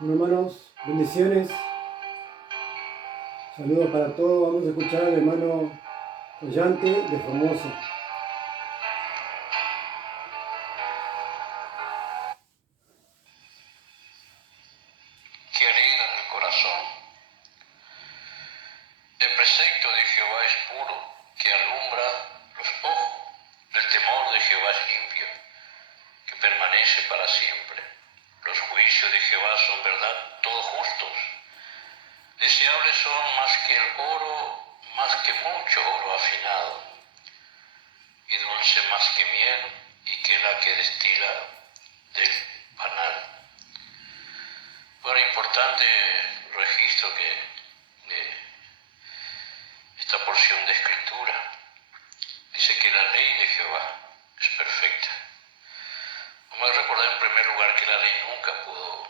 Bueno, hermanos, bendiciones, saludos para todos. Vamos a escuchar al hermano Ollante de Formosa. Que alegra el corazón. El precepto de Jehová es puro, que alumbra los ojos. El temor de Jehová es limpio, que permanece para siempre. Los juicios de Jehová son verdad, todos justos. Deseables son más que el oro, más que mucho oro afinado, y dulce más que miel, y que la que destila del panal. Bueno, importante registro que esta porción de escritura dice que la ley de Jehová es perfecta. Vamos a recordar en primer lugar que la ley nunca pudo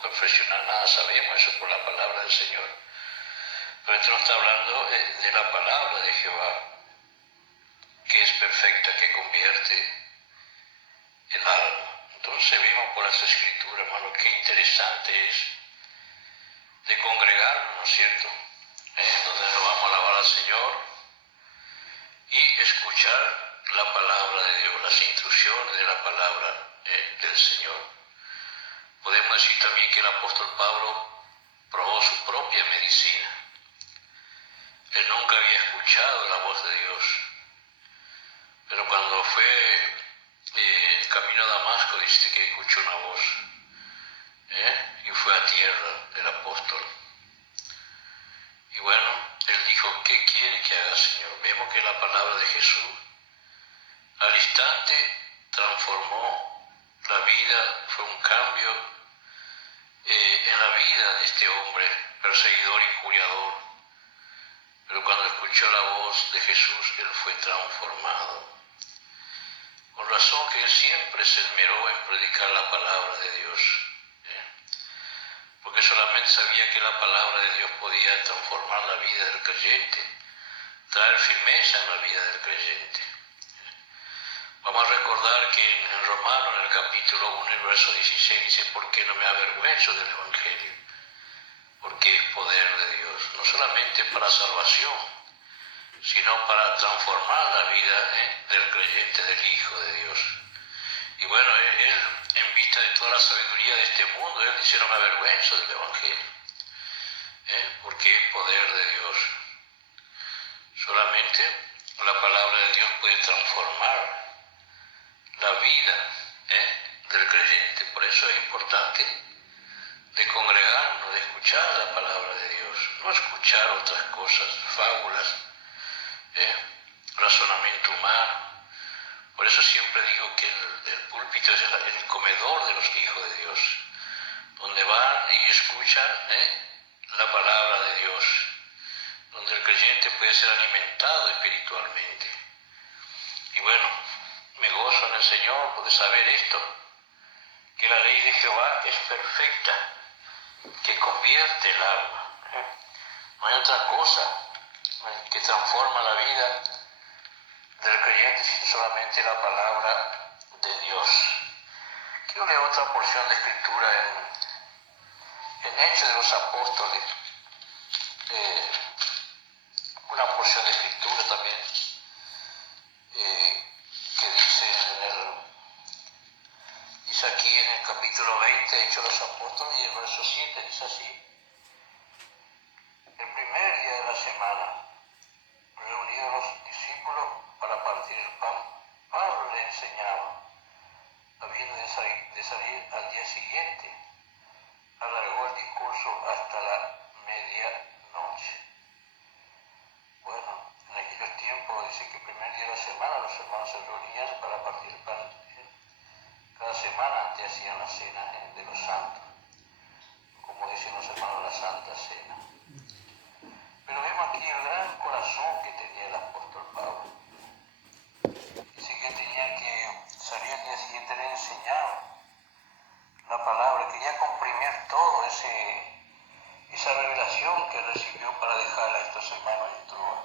perfeccionar nada, sabemos eso por la palabra del Señor. Pero esto nos está hablando de la palabra de Jehová, que es perfecta, que convierte el alma. Entonces vimos por las escrituras, hermano, qué interesante es de congregarnos, ¿no es cierto? Donde nos vamos a alabar al Señor y escuchar la palabra de Dios, las instrucciones de la palabra del Señor. Podemos decir también que el apóstol Pablo probó su propia medicina. Él nunca había escuchado la voz de Dios, pero cuando fue camino a Damasco, dice que escuchó una voz y fue a tierra el apóstol. Y bueno, él dijo, ¿qué quiere que haga, Señor? Vemos que la palabra de Jesús al instante transformó la vida, fue un cambio en la vida de este hombre, perseguidor, injuriador. Pero cuando escuchó la voz de Jesús, él fue transformado. Con razón que él siempre se esmeró en predicar la palabra de Dios, porque solamente sabía que la palabra de Dios podía transformar la vida del creyente, traer firmeza en la vida del creyente. Vamos a recordar que en Romanos, en el capítulo 1, el verso 16, dice, ¿por qué no me avergüenzo del Evangelio? Porque es poder de Dios, no solamente para salvación, sino para transformar la vida del creyente, del Hijo de Dios. Y bueno, él, en vista de toda la sabiduría de este mundo, él dice, no me avergüenzo del Evangelio, porque es poder de Dios. Solamente la palabra de Dios puede transformar la vida del creyente. Por eso es importante de congregarnos, de escuchar la palabra de Dios, no escuchar otras cosas, fábulas, razonamiento humano. Por eso siempre digo que el púlpito es el comedor de los hijos de Dios, donde van y escuchan la palabra de Dios, donde el creyente puede ser alimentado espiritualmente. Y bueno, me gozo en el Señor por saber esto, que la ley de Jehová es perfecta, que convierte el alma. No hay otra cosa que transforma la vida del creyente sino solamente la palabra de Dios. Quiero leer otra porción de escritura en Hechos de los Apóstoles, una porción de escritura también que dice aquí en el capítulo 20, Hechos de los Apóstoles, y el verso 7 dice así: el primer día de la semana, reunidos los discípulos para partir el pan, Pablo le enseñaba. Habiendo de salir al día siguiente, alargó el discurso hasta la medianoche. Bueno, en aquellos tiempos dice que el primer día de la semana los hermanos se reunían para partir el pan. Cada semana antes hacían la cena de los santos, como dicen los hermanos, la Santa Cena. Pero vemos aquí el gran corazón que tenía el apóstol Pablo. Dice que tenía que salir al día siguiente, le enseñaba la palabra, quería comprimir todo esa revelación que recibió para dejarla a estos hermanos en Troa.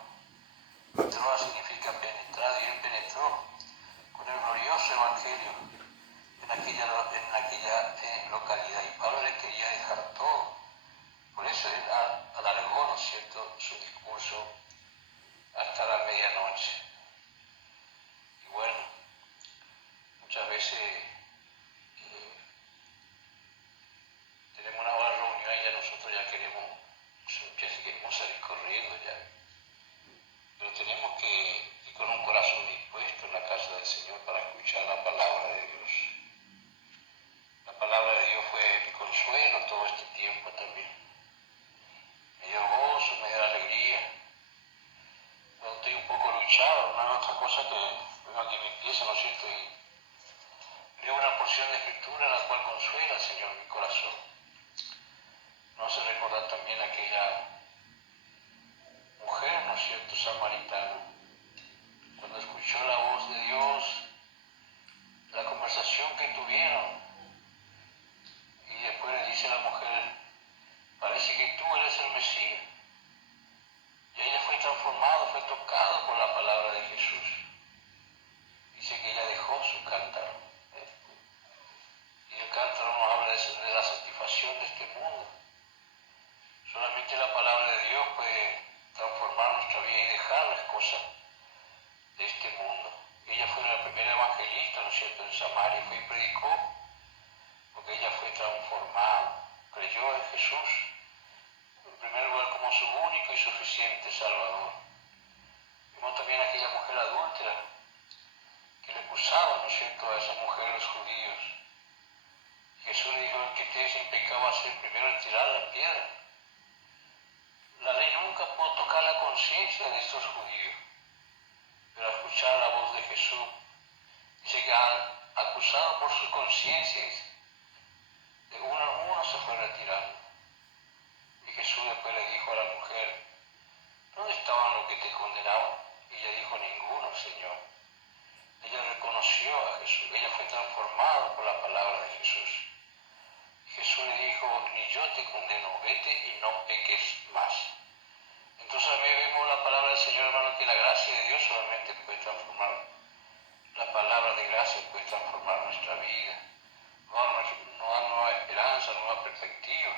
Troa significa penetrar, y él penetró con el glorioso evangelio en aquella localidad. Y Pablo le quería dejar todo. Por eso él alargó, ¿no es cierto?, su discurso hasta la medianoche. Y bueno, muchas veces tenemos una hora de reunión y ya nosotros ya queremos salir corriendo ya. Pero tenemos que ir con un corazón dispuesto en la casa del Señor para escuchar la palabra de Dios. La palabra de Dios fue mi consuelo todo este tiempo también. Me dio gozo, me dio alegría. Pero estoy un poco luchado, no hay otra cosa que vengo aquí me empieza, ¿no es cierto? Y leo una porción de escritura en la cual consuela al Señor mi corazón. No se recordar también aquella mujer, ¿no es cierto?, samaritana, cuando escuchó la voz de Dios, la conversación que tuvieron, y después le dice a la mujer, parece que tú eres el Mesías. Y ella fue transformada, fue tocada por la palabra de Jesús. Dice que ella dejó su cántaro. Y el cántaro nos habla de la satisfacción de este mundo. Solamente la palabra de Dios puede transformar nuestra vida y dejar las cosas de este mundo. Ella fue la primera evangelista, ¿no es cierto?, en Samaria, fue y predicó, porque ella fue transformada, creyó en Jesús, en primer lugar como su único y suficiente Salvador. Vimos también a aquella mujer adúltera, que le acusaban, ¿no es cierto?, a esa mujer los judíos. Y Jesús le dijo, el que esté sin pecado va a ser el primero en tirar la piedra. La ley nunca pudo tocar la conciencia de estos judíos, pero al escuchar la voz de Jesús, dice que acusado por sus conciencias, de uno a uno se fue retirando. Y Jesús después le dijo a la mujer, ¿dónde estaban los que te condenaban? Y ella dijo, ninguno, Señor. Ella reconoció a Jesús, ella fue transformada por la palabra de Jesús. Y Jesús le dijo, ni yo te condeno, vete y no peques más. Entonces a mí vemos la palabra del Señor, hermano, que la gracia de Dios solamente puede transformar. La palabra de gracia puede transformar nuestra vida, nos da nueva esperanza, nueva perspectiva.